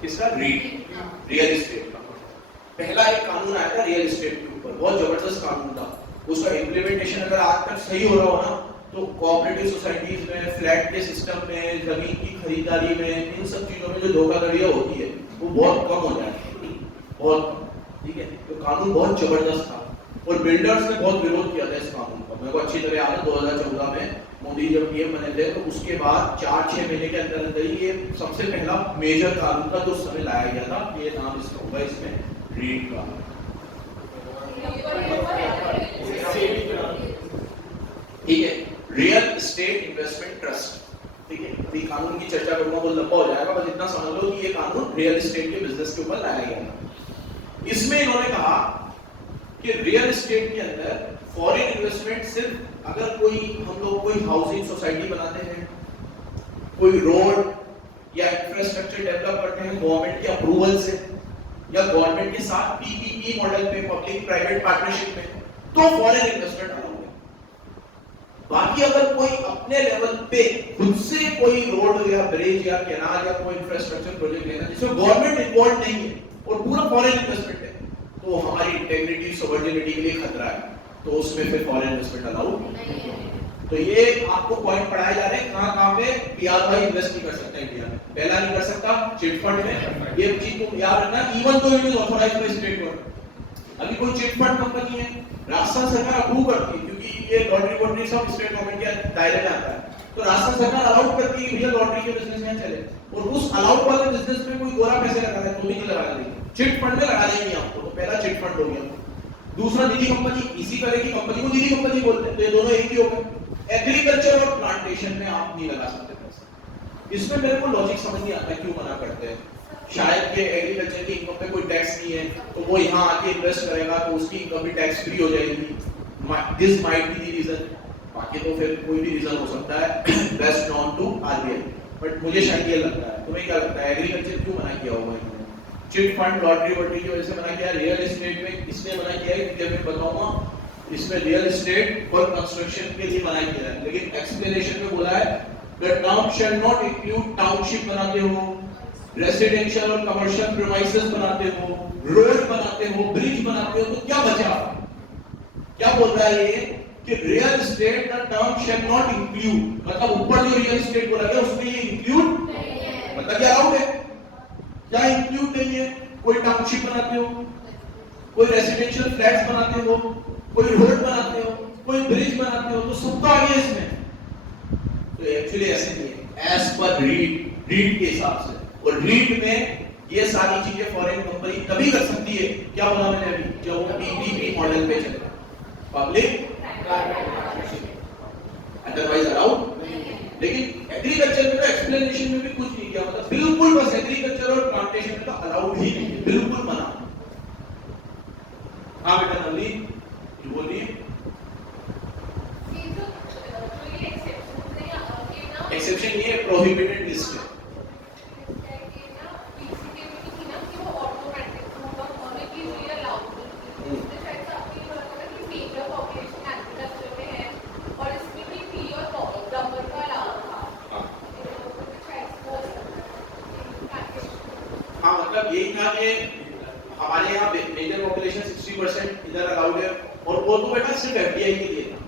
किसका? रीट, रियल एस्टेट का। पहला एक कानून आया था रियल एस्टेट के ऊपर, बहुत जबरदस्त कानून था। उसका इम्प्लीमेंटेशन अगर आज तक सही हो रहा हो ना, तो कोऑपरेटिव सोसाइटीज में, फ्लैट के सिस्टम में, जमीन की खरीदारी में, इन सब चीजों में जो धोखाधड़ियां होती है वो बहुत कम हो जाती है, बहुत कम। ठीक है, तो कानून बहुत जबरदस्त था। और बिल्डर्स ने बहुत विरोध किया था इस कानून का। मेरे को अच्छी तरह याद है 2014 में मोदी जब पीएम बने थे तो उसके बाद 4-6 महीने के अंदर अंदर ही ये सबसे पहला मेजर कानून था जो उस समय लाया गया था। ये नाम इसका होगा इसमें रीड का। ठीक है, रियल एस्टेट इन्वेस्टमेंट ट्रस्ट। ठीक है, अभी कानून की चर्चा करूंगा वो लंबा हो जाएगा, बस इतना समझ लो कि ये कानून रियल एस्टेट के बिजनेस के ऊपर लाया गया था। इसमें इन्होंने कहा कि रियल एस्टेट के अंदर फॉरेन इन्वेस्टमेंट सिर्फ अगर कोई हम लोग कोई हाउसिंग सोसाइटी बनाते हैं, कोई रोड या इंफ्रास्ट्रक्चर डेवलप करते हैं गवर्नमेंट के अप्रूवल से या गवर्नमेंट के साथ पीपीपी मॉडल पे, पब्लिक प्राइवेट पार्टनरशिप में, तो फॉरेन इन्वेस्टमेंट अलाउड है। बाकी अगर कोई अपने लेवल पे खुद से कोई रोड या ब्रिज या कैनाल या कोई इंफ्रास्ट्रक्चर प्रोजेक्ट लेना जिसमें गवर्नमेंट इन्वॉल्व नहीं है और पूरा फॉरेन इन्वेस्टमेंट है, तो हमारी इंटेग्रिटी सॉवर्डिनिटी के लिए खतरा है, तो उसमें फिर फॉरेन इन्वेस्टमेंट अलाउड नहीं है। तो ये आपको पॉइंट पढ़ाए जा रहे हैं कहां पे पीआर भाई इन्वेस्ट नहीं कर सकता इंडिया में। पहला नहीं कर सकता चिट फंड में, ये चीज को याद रखना, इवन तो it is authorised by state government. अभी कोई चिट फंड कंपनी है, राजस्थान सरकार अप्रूव करती है क्योंकि ये लॉटरी वॉटरी सब स्टेट गवर्नमेंट के दायरे में आता है, तो राजस्थान सरकार अलाउड करती है कि भैया लॉटरी के बिजनेस में चले, और उस अलाउड वाले बिजनेस में कोई गोरा पैसे लगा रहा है तो भी नहीं लगा देंगे, चिट फंड में लगा देंगे आपको। तो पहला चिट फंड हो गया। दूसरा निधि कंपनी, इसी तरह की कंपनी को निधि कंपनी बोलते हैं, तो ये दोनों एक ही हो गए। एग्रीकल्चर और प्लांटेशन में आप नहीं लगा सकते पैसा। इसमें मेरे को लॉजिक समझ नहीं आता क्यों मना करते हैं। शायद कि एग्रीकल्चर की इनकम पे कोई टैक्स नहीं है तो वो यहाँ आके इन्वेस्ट करेगा तो उसकी इनकम भी टैक्स फ्री हो जाएगी। This might be the reason, बाकी तो फिर कोई भी रीजन हो सकता है, best known to RBI, but मुझे शायद ये लगता है। तुम्हें क्या लगता है एग्रीकल्चर क्यों मना किया होगा इन्होंने? चिट फंड लॉटरी वॉटरी की वजह से मना किया, रियल एस्टेट में इसलिए मना किया है क्योंकि मैं बताऊंगा इसमें रियल एस्टेट और कंस्ट्रक्शन के लिए मना किया है, लेकिन एक्सप्लेनेशन में बोला है the term shall not include township बनाते हो, रेसिडेंशियल और कमर्शियल प्रीमाइसेस बनाते हो, रोड बनाते हो, ब्रिज बनाते हो, तो क्या बचा? क्या बोल रहा है ये कि real estate the term shall not include, मतलब ऊपर जो रियल एस्टेट बोला गया उसमें ये इंक्लूड नहीं है, मतलब क्या अलाउड है? क्या इंक्लूड नहीं है? कोई टाउनशिप बनाते हो, कोई रेसिडेंशियल फ्लैट्स बनाते हो, कोई रोड बनाते हो, कोई ब्रिज बनाते हो, तो सब तो आ गया इसमें। तो एक्चुअली ऐसे नहीं है, एज पर रीड के हिसाब से, और रीड में ये सारी चीजें फॉरेन कंपनी तभी कर सकती है, क्या बोला मैंने अभी, जब पीपीपी मॉडल पे चले, पब्लिक अदरवाइज अलाउड। लेकिन एग्रीकल्चर में तो एक्सप्लेनेशन में भी कुछ नहीं किया, मतलब बिल्कुल बस एग्रीकल्चर और प्लांटेशन में तो अलाउड ही नहीं है, बिल्कुल मना। हाँ बेटा नवली बोलिए। एक्सेप्शन ये प्रोहिबिटेड लिस्ट है। हाँ मतलब यही था कि हमारे यहाँ मेजर पॉपुलेशन 60% इधर अलाउड है, और वो तो बेटा सिर्फ एफडीआई के लिए था,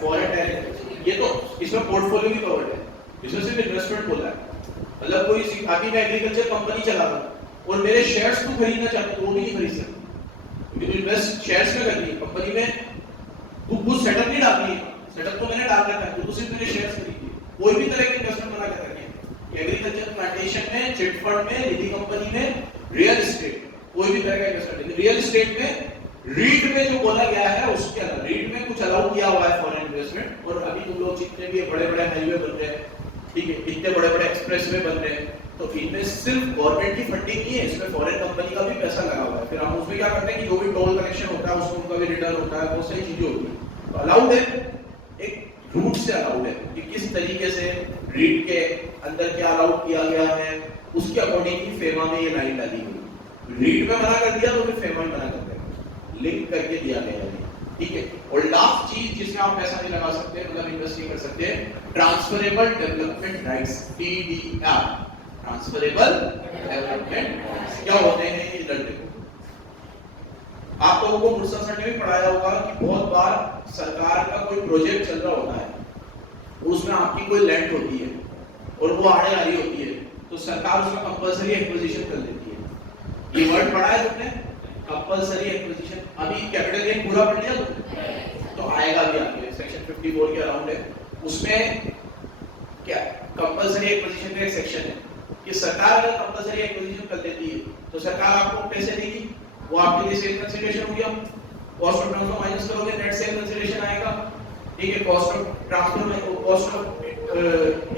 फॉरेन डायरेक्ट। ये तो इसमें पोर्टफोलियो भी कवर्ड है, इसमें सिर्फ इन्वेस्टमेंट बोला है। मतलब कोई अभी मैं एग्रीकल्चर कंपनी चला रहा हूँ और मेरे शेयर्स को खरीदना चाहता हूँ, वो भी नहीं खरीद सकता क्योंकि तो इन्वेस्ट शेयर्स में करनी है कंपनी में, तू कुछ सेटअप नहीं डालनी है, सेटअप तो मैंने डाल रखा है, तो सिर्फ मेरे शेयर्स खरीदिए। कोई भी तरह के इन्वेस्टमेंट बना कर रखिए, एग्रीकल्चर प्लांटेशन में, चिट फंड में, निधि कंपनी में, रियल एस्टेट, कोई भी तरह का इन्वेस्टमेंट। रियल एस्टेट में रीड में जो बोला गया है उसके अंदर रीड में कुछ अलाउ किया हुआ है फॉरेन इन्वेस्टमेंट। और अभी तुम लोग जितने भी बड़े बड़े हाईवे बन रहे हैं, ठीक है, इतने बड़े बड़े एक्सप्रेसवे बन रहे हैं, तो इनमें सिर्फ गवर्नमेंट की फंडिंग नहीं है, इसमें फॉरेन कंपनी का भी पैसा लगा हुआ है। फिर हम उसमें क्या करते हैं कि जो भी टोल कलेक्शन होता है उसमें उनका भी रिटर्न होता है, बहुत सारी चीजें होती है। तो अलाउड है, एक रूट से अलाउड है कि किस तरीके से रीड के अंदर क्या अलाउड किया गया है, उसके अकॉर्डिंग ही फेमा में ये लाइन डाली गई। रीड में मना कर दिया तो फिर फेमा में मना कर देगा, लिंक करके दिया गया है, ठीक है। और लास्ट चीज जिसमें आप पैसा नहीं लगा सकते, मतलब इन्वेस्ट नहीं कर सकते, transferable development rights, TDR, transferable development क्या होते हैं ये लड़के को। आप लोगों को मुर्सा सर ने भी पढ़ाया होगा कि बहुत बार सरकार का कोई प्रोजेक्ट चल रहा होता है, उसमें आपकी कोई लैंड होती है और वो आड़े आ रही होती है, तो सरकार उसका कंपलसरी एक्विजिशन कर देती है। ये वर्ड पढ़ा है तुमने, कंपलसरी एक्विजिशन। अभी कैपिटल गेन पूरा पढ़ लिया तो आएगा भी आगे सेक्शन 54 के अराउंड है। उसमें क्या कंपलसरी एक्विजिशन का एक सेक्शन है कि सरकार अगर कंपलसरी एक्विजिशन कर देती है तो सरकार आपको पैसे देगी, वो आपके लिए सेल कंसीडरेशन हो गया, कॉस्ट ऑफ ट्रांसफर माइनस करोगे नेट सेल कंसीडरेशन आएगा, ठीक है, कॉस्ट ऑफ ट्रांसफर में कॉस्ट ऑफ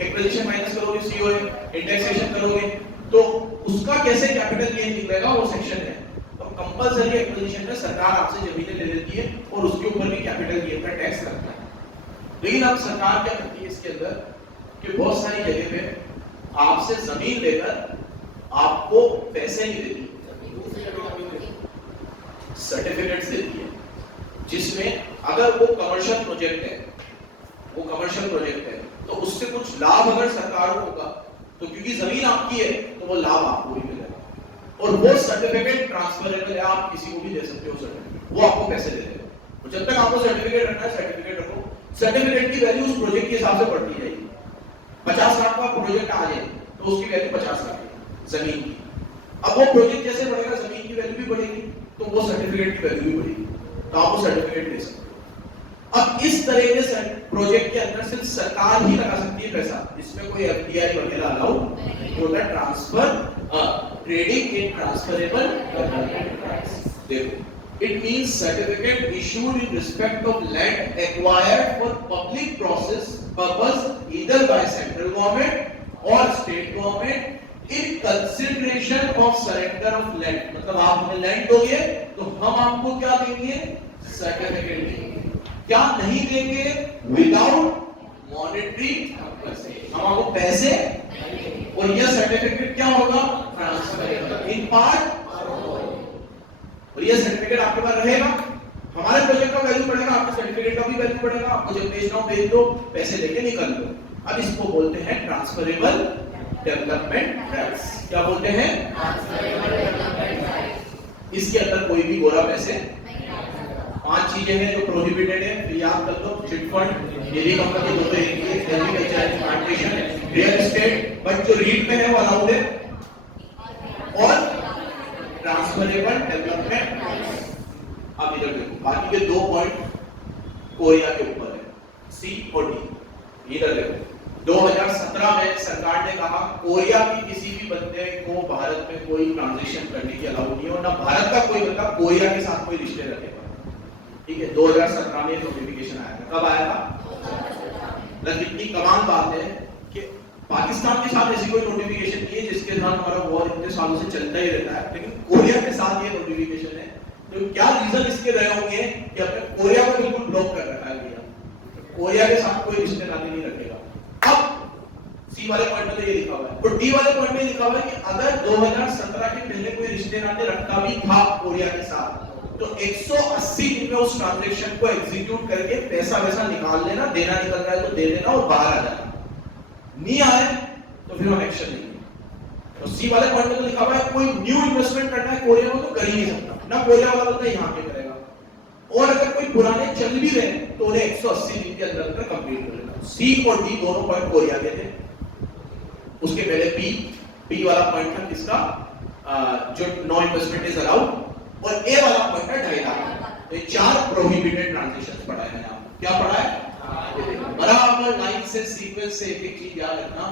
एक्विजिशन माइनस करोगे सीओए, इंडेक्सेशन करोगे, तो उसका कैसे कैपिटल गेन निकलेगा वो सेक्शन है। तो कंपलसरी एक्विजिशन में सरकार आपसे जमीनें ले लेती है और उसके ऊपर भी कैपिटल गेन का टैक्स लगता है। लेकिन अब सरकार क्या करती है इसके अंदर कि बहुत सारी जगह पे आपसे जमीन लेकर आपको पैसे नहीं देती, सर्टिफिकेट्स देती है, जिसमें अगर वो कमर्शियल प्रोजेक्ट है, वो कमर्शियल प्रोजेक्ट है तो उससे कुछ लाभ अगर सरकार को होगा तो क्योंकि जमीन आपकी है तो वो लाभ आपको ही मिलेगा और वो सर्टिफिकेट ट्रांसफरेबल है, आप किसी को भी दे सकते हो सर्टिफिकेट, वो आपको पैसे दे देगा। तो जब तक आपको सर्टिफिकेट रखना है सर्टिफिकेट रखो, सर्टिफिकेट की वैल्यू उस प्रोजेक्ट के हिसाब से बढ़ती जाएगी। 50 लाख का प्रोजेक्ट आ जाए तो उसकी वैल्यू 50 लाख है जमीन की। अब वो प्रोजेक्ट जैसे बढ़ेगा जमीन की वैल्यू भी बढ़ेगी तो वो सर्टिफिकेट की वैल्यू भी बढ़ेगी, तो आप वो सर्टिफिकेट ले सकते हो। अब इस तरह के प्रोजेक्ट के अंदर सिर्फ सरकार ही लगा सकती है पैसा, इसमें कोई एफडीआई वगैरह अलाउ नहीं होता। ट्रांसफर ट्रेडिंग इन ट्रांसफरेबल देखो, it means certificate issued in respect of land acquired for public purpose either by central government or state government in consideration of surrender of land। मतलब आप हमें land दोगे तो हम आपको क्या देंगे, सर्टिफिकेट देंगे। क्या नहीं देंगे, विदाउट मॉनेटरी, हम आपको पैसे, और यह सर्टिफिकेट क्या होगा, ट्रांसफरेबल इन पार्ट, और ये सर्टिफिकेट आपके पास रहेगा, हमारे प्रोजेक्ट का वैल्यू बढ़ेगा, आपके सर्टिफिकेट का भी वैल्यू बढ़ेगा, आपको जब बेचना हो बेच दो, पैसे लेके निकल दो। अब इसको बोलते हैं ट्रांसफरेबल डेवलपमेंट राइट्स। क्या बोलते हैं, ट्रांसफरेबल डेवलपमेंट राइट्स। इसके अंदर कोई भी गोरा पैसे, 5 चीजें हैं जो प्रोहिबिटेड है, तो याद कर लो, चिट फंड, डेयरी कंपनी, दो agriculture plantation, real estate, but जो रीड में है वो अलाउड है, और ट्रांसफरेबल डेवलपमेंट। अब इधर देखो, बाकी के 2 पॉइंट कोरिया के ऊपर है, सी और डी। इधर देखो, 2017 में सरकार ने कहा कोरिया की किसी भी बंदे को भारत में कोई ट्रांजैक्शन करने की अलाउ नहीं है, और ना भारत का कोई बंदा कोरिया के साथ कोई रिश्ते रखेगा, ठीक है। 2017 में नोटिफिकेशन आया था। कब आया था, मतलब कितनी कमाल बात है कि पाकिस्तान के साथ ऐसी कोई नोटिफिकेशन नहीं है जिसके साथ हमारा वॉर इतने सालों से चलता ही रहता है, लेकिन कोरिया के साथ ये नोटिफिकेशन है। तो क्या रीजन इसके रहे होंगे कि अपने कोरिया को बिल्कुल ब्लॉक कर रखा है भैया, कोरिया के साथ कोई रिश्ते नाते नहीं रखेगा। अब सी वाले पॉइंट में तो ये लिखा हुआ है, और डी वाले पॉइंट में लिखा हुआ है कि अगर 2017 के पहले कोई रिश्ते नाते रखता भी था कोरिया के साथ तो 180 दिन में उस ट्रांजैक्शन को एग्जीक्यूट करके पैसा वैसा निकाल लेना, देना निकल रहा है तो दे देना और बाहर आ जाना, नहीं आए तो फिर हम एक्शन लेंगे। तो सी वाले पॉइंट में तो लिखा हुआ है कोई न्यू इन्वेस्टमेंट करना है कोरिया में तो कर ही नहीं सकता, ना कोरिया वाला बंदा यहाँ पे करेगा, और अगर कोई पुराने चल भी रहे तो उन्हें 180 दिन के अंदर अंदर कंप्लीट कर लेना। सी और डी दोनों पॉइंट कोरिया के थे। उसके पहले बी वाला पॉइंट था किसका, जो नो इन्वेस्टमेंट इज अलाउड, और ए वाला पॉइंट है डायरेक्ट। ये 4 प्रोहिबिटेड ट्रांजैक्शंस पढ़ा है मैंने आपको। क्या पढ़ा है, बराबर लाइन से सीक्वेंस से एक चीज याद रखना,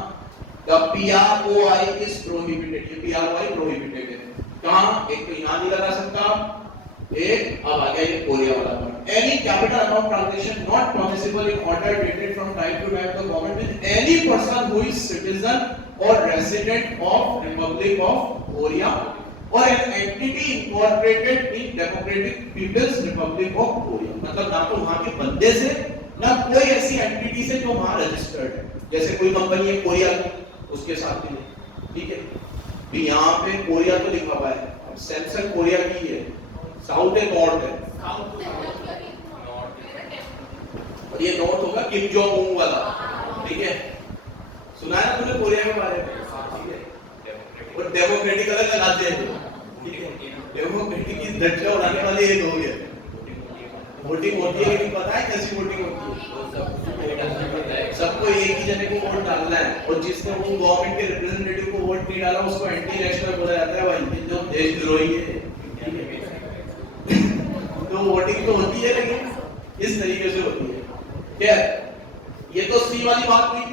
द PROI इज प्रोहिबिटेड। ये PROI प्रोहिबिटेड है। कहां, एक तो यहां नहीं लगा सकता, एक अब आ गया ये कोरिया वाला point. Any capital account transaction not permissible in order dated from time to time the government with any person who is citizen और resident of republic of Korea or an entity incorporated in Democratic People's Republic of Korea। मतलब ना तो वहां के बंदे से, ना कोई ऐसी एंटिटी से जो वहां रजिस्टर्ड है, जैसे कोई कंपनी है कोरिया की, उसके साथ भी नहीं, ठीक है। भी यहाँ पे कोरिया तो लिखा हुआ है, अब सैमसंग कोरिया की है, साउथ है नॉर्थ है, और ये नॉर्थ होगा किम जोंग उन वाला, ठीक है। सुना है तुमने कोरिया के बारे में, ठीक है। और डेमोक्रेटिक अलग लगाते हैं, ठीक है। डेमोक्रेटिक की धज्जियां उड़ाने वाले एक हो गए। वोटिंग होती है लेकिन पता है कैसी वोटिंग होती है, सबको एक ही जने को वोट डालना है, और जिसने वो गवर्नमेंट के रिप्रेजेंटेटिव को वोट नहीं डाला उसको एंटी नेशनल बोला जाता है, भाई जो देशद्रोही है, वोटिंग तो होती है लेकिन इस तरीके से होती है। खैर ये तो सी वाली बात हुई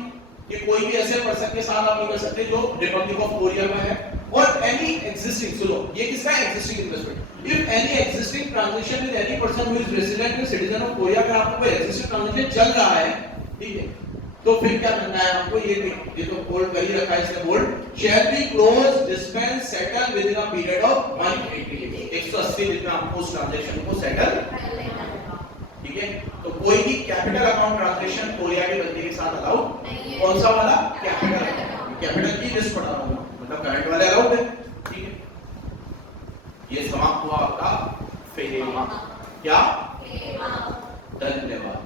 कि कोई भी ऐसे पर्सन के साथ आप नहीं कर सकते जो रिपब्लिक ऑफ कोरिया में है। और एनी एग्जिस्टिंग, सुनो ये किसका existing investment, if any existing transaction with any person who is resident and citizen of Korea, अगर आपको कोई एग्जिस्टिंग ट्रांजैक्शन चल रहा है, ठीक है, तो फिर क्या करना है आपको, ये तो बोल्ड कर ही रखा है इसने, bold shall be close dispense settle within a period of 180 days, 180 दिन में आपको उस ट्रांजैक्शन को सेटल, ठीक है। तो कोई भी कैपिटल अकाउंट ट्रांजैक्शन कोरिया के बंदे के साथ अलाउड नहीं है। कौन सा वाला? कैपिटल, कैपिटल की लिस्ट पढ़ा रहा हूं, मतलब करंट वाले अलाउड है, ठीक है। ये समाप्त हुआ आपका फेमा, क्या? धन्यवाद।